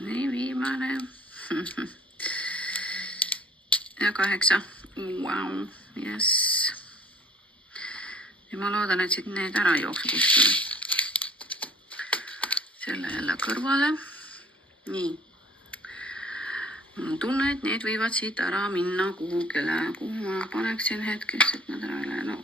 Nii, viimane. Ja 8. Wow, yes. Ja ma loodan, et siit need ära jooksu kuskile. Selle jälle kõrvale. Nii. Mul tunne, et need võivad siit ära minna kuhugile. Kuhu ma paneksin hetkeks, et nad ära ei lähe. No.